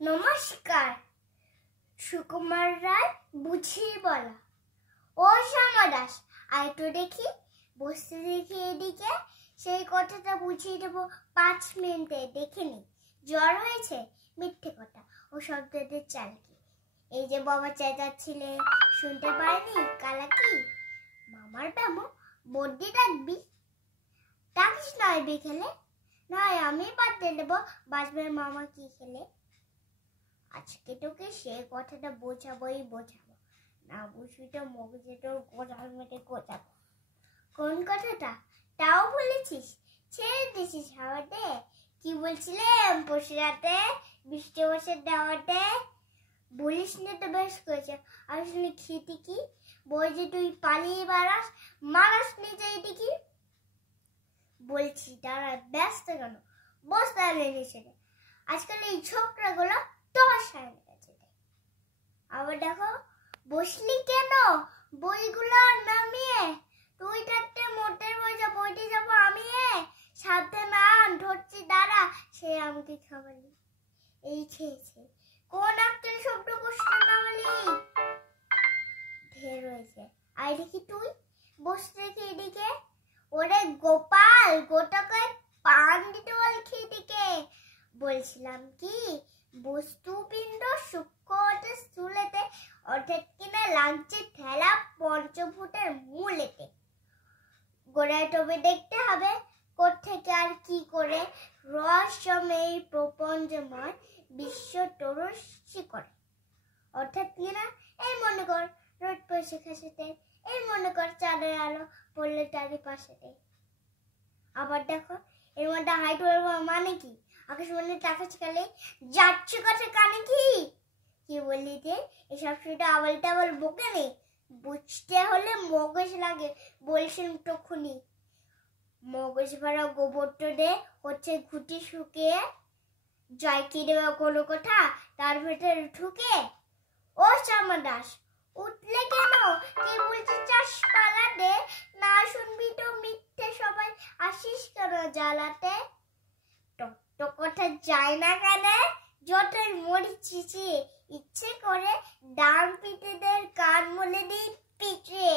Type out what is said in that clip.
নমস্কার। সুকুমার রায় বুঝিয়ে বলা। ও শ্যামা দাস, আয় তো দেখি, বসতে দেখি এদিকে, সেই কথাটা বুঝিয়ে দেবো 5 মিনিটে। দেখে নি জ্বর হয়েছে, মিথ্যে কথা, ও শব্দদের চাল কি? এই যে বাবা চেঁচাচ্ছিলে, শুনতে পারেনি কালা কি? মামার ব্যামো বড্ডি ডাকবি, ডাকিস নয় বিকেলে, নয় আমি বাদ দেবো, বাঁচবে মামা কি খেলে। আজকে তোকে সে কথাটা বোঝাবোই, না বুঝবি তো মগজে তোর গোড়াল মেটে গোজাবো। কোন কথাটা তাও বলেছিস, ছেড়ে দিছিস হাওয়াতে। কি বলছিলাম পরশু রাতে বৃষ্টি বসে দেওয়াতে? বলিস না তো বেশ করেছে। আসলে খেতে কি বই যে তুই পালিয়ে বেড়াস, মারাস নিজেই দিকি। বলছি তারা ব্যস্ত কেন, বস্তা এনেছে। আজকাল এই ছোকরাগুলো দশায় গেছে। আবার দেখো বসলি কেন, বইগুলো নামিয়ে। তুই থাকতে মোটের বইতে যাবো আমি। সাবধানে আন, ধরছি দাঁড়া। সে আমাকে খাওয়ালি, এই খেয়েছে। কোন আক্কেল শব্দ কষ্ট নামালি? ঢের হয়েছে, আই দেখি তুই বসে রেখে এদিকে। ওরে গোপাল, গোটাকে পান দিতে বল খেদিকে। বলছিলাম কি, বস্তুপিণ্ড সূক্ষ্ম স্থূলেতে, অর্থাৎ কিনা লাগছে ঠেলা পঞ্চভূতের মূলেতে। গোড়ায় তবে দেখতে হবে কোত্থেকে আর কি করে রহস্যময় প্রপঞ্চময় বিশ্ব তরস্বী করে। অর্থাৎ কিনা এই মনে কর রোদ পড়ছে খাসেতে, এই মনে কর চাঁদের আলো পড়লে চারিপাশেতে। আবার দেখো এর মধ্যে হাইট মানে কি, আকাশমণি তাকাচ্ছে কালে যাচ্ছে কথা কানে কি? কি বললি যে এসব শুধু আবল টাবল বকে নেই, বুঝতে হলে মগজ লাগে। বলছিলাম তখনই, মগজ ভরা গোবরটা দে হচ্ছে ঘুটি শুকিয়ে, জয় কি দেবে কোনো কথা তার ভেতরে ঢুকে। ও শ্যামা দাস, উঠলে কেন? কি বলছি চাষ পালাতে, না শুনবি তো মিথ্যে সবাই আসিস কেন জ্বালাতে? তো কথা যায় না কেন? যতই মরি চিচি, ইচ্ছে করে ডান পিঠেদের কান মলে দিই পিঠে।